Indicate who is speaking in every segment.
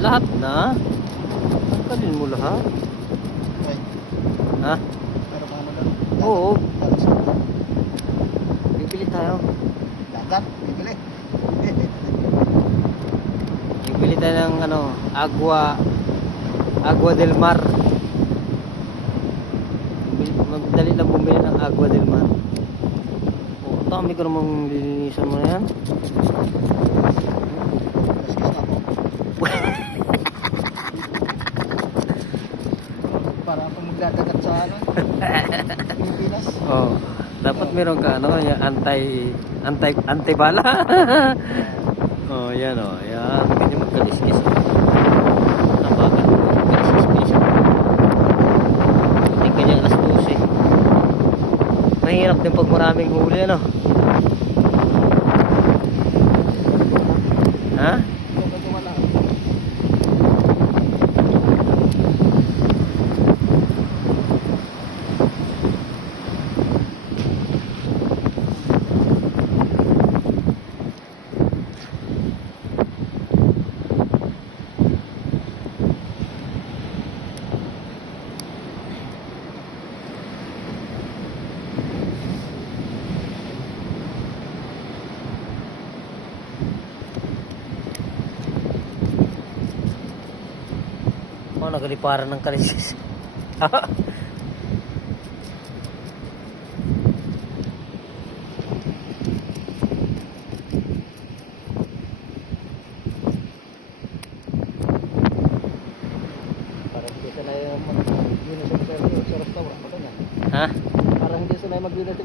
Speaker 1: Lahat na? Tanggalin mo lahat.
Speaker 2: Ay,
Speaker 1: Ha?
Speaker 2: pero paano doon?
Speaker 1: Oo. Bibili tayo.
Speaker 2: Dagat, bibili.
Speaker 1: Bibili tayo ng ano, agua agua del mar. Magdali lang bumili ng agua del mar. Oh, dami ko namang lilinisan mo na yan.
Speaker 2: Kaskis na ako. Para ako magdadagat Pilipinas.
Speaker 1: Oh, dapat meron ka ano, yung anti anti antibala. oh, yan oh, yan. Ganyan magkaliskis. Tapakan mo, magkaliskis. Hindi kanya alas 12. Mahirap din pag maraming huli, ano? Ha?
Speaker 2: Ito kasi wala.
Speaker 1: Oh, nagaliparan ng kaliskis.
Speaker 2: Para hindi sila yung mag-unit sa sa restaurant. Ano yan?
Speaker 1: ha?
Speaker 2: Para hindi sila mag-unit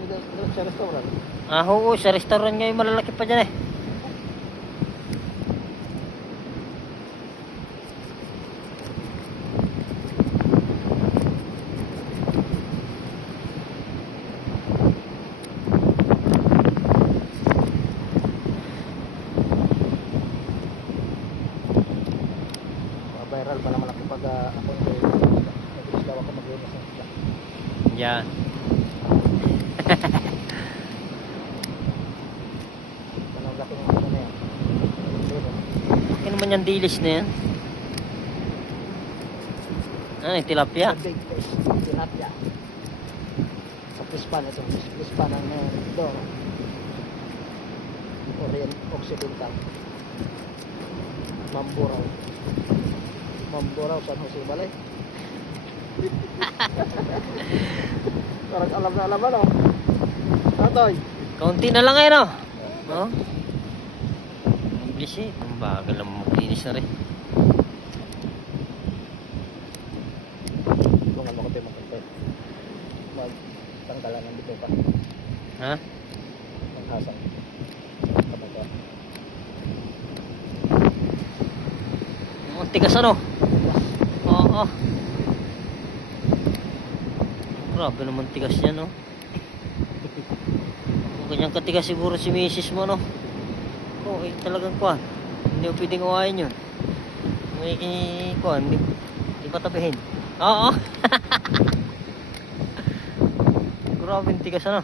Speaker 2: sa restaurant.
Speaker 1: Ah, oo, sa restaurant ngayon malalaki pa dyan eh.
Speaker 2: Mga viral pa naman ako pag uh, ako hindi mabilis daw ako mag-unit sa isla.
Speaker 1: Yan.
Speaker 2: Anong laki ng ano na yan?
Speaker 1: Ano naman yung dilis na yan? Ano, yung tilapia?
Speaker 2: Sa tilapia. Sa pispan ito, pispan ang uh, ito. Orient Occidental. Mamburao. Mamburao, San Jose Balay. Parang alam na alam ano. Tatoy.
Speaker 1: Kaunti na lang ngayon, oh. No? Ang bilis eh. Ang bagal lang maglinis na rin.
Speaker 2: Tulungan mo ko tayo magkantay. Magtanggalan ng dito pa.
Speaker 1: Ha?
Speaker 2: Maghasang. Kabaga.
Speaker 1: Ang tigas ano? Oo. Grabe naman tigas niya, no? Kung ganyan katigas siguro si misis mo, no? Oo, eh, talagang kuhan. Hindi mo pwedeng uwain yun. May kuhan, hindi, hindi patapihin. Oo. Grabe tigas, ano?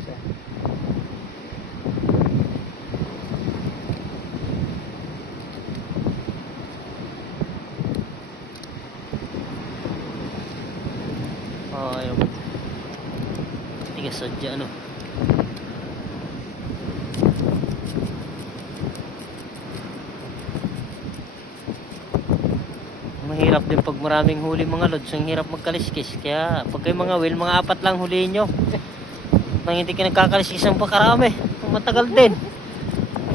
Speaker 2: Isa.
Speaker 1: Ayaw. Tigas sadya, ano? Mahirap din pag maraming huli mga lods, ang hirap magkaliskis. Kaya pag kayo mga whale, mga apat lang huliin nyo. Nang hindi ka nagkakaliskis ng pakarami. Matagal din.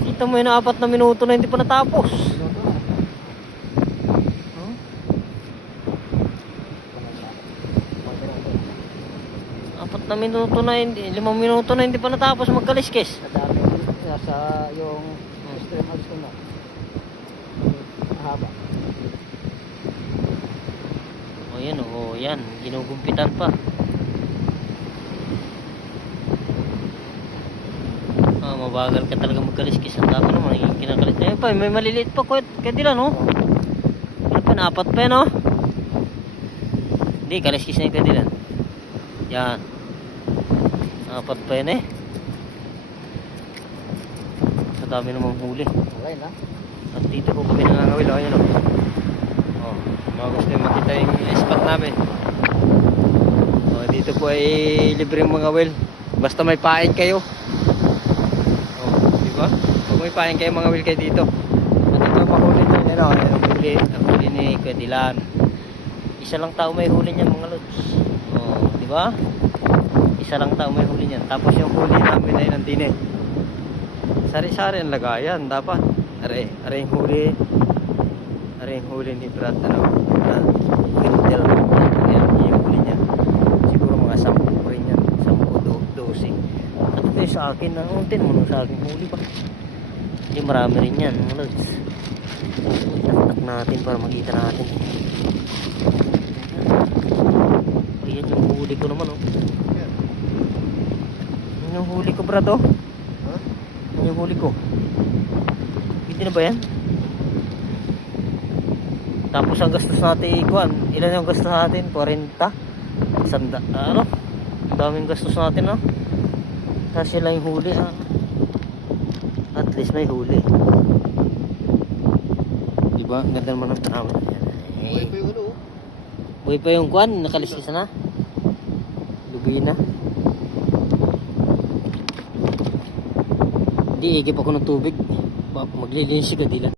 Speaker 1: Kita mo yun, apat na minuto na hindi pa natapos. Hmm? Apat na minuto na hindi, limang minuto na hindi pa natapos magkaliskis.
Speaker 2: Sa dami nasa yung stream house ko na. Mahaba.
Speaker 1: O yan, o yan, ginugumpitan pa. Ah, mabagal ka talaga magkaliskis. Ang dami naman, yung kinakalis. Eh pa, may maliliit pa di lang, no? Ano pa, naapat pa yan, no? Hindi, kaliskis na yung kadilan. Yan. Apat pa yan, eh. Sa dami namang huli.
Speaker 2: Okay na.
Speaker 1: At dito po kami nangangaw will, oh, yun mga gusto yung makita yung spot namin. Oh, dito po ay libre yung mga will. Basta may pain kayo. Oh, di ba? Pag may pain kayo, mga will kayo dito. At ito yung mahuli nyo. Yan oh, yung huli, ang huli ni Kuya Dilan. Isa lang tao may huli niyan mga lods. Oh, di ba? Isa lang tao may huli niyan. Tapos yung huli namin ay nandine. Sari-sari ang lagayan dapat. Are, are yung huli. Are yung huli ni Brad ano. Brad Windel. Yung huli niya. Siguro mga 10 rin yan. 10 do, 12. At ito sa akin na untin mo sa akin huli pa. Hindi marami rin yan mga lods. Taktak natin para makita natin. Ayan yung huli ko naman oh. Yan yung huli ko brad oh.
Speaker 2: Ha?
Speaker 1: Yan yung huli ko. Hindi na ba yan? Tapos ang gastos natin ikuan. Ilan yung gastos natin? 40? Sanda, ano? Ang daming gastos natin, no? Kasi lang yung huli, ah. At least may huli. Diba? Ang ganda naman ng tanawin.
Speaker 2: Buhay pa yung ano. oh.
Speaker 1: Buhay pa yung kwan, nakaliskis na. Lubi na. Hindi, igip ako ng tubig. Maglilinis si Kadila.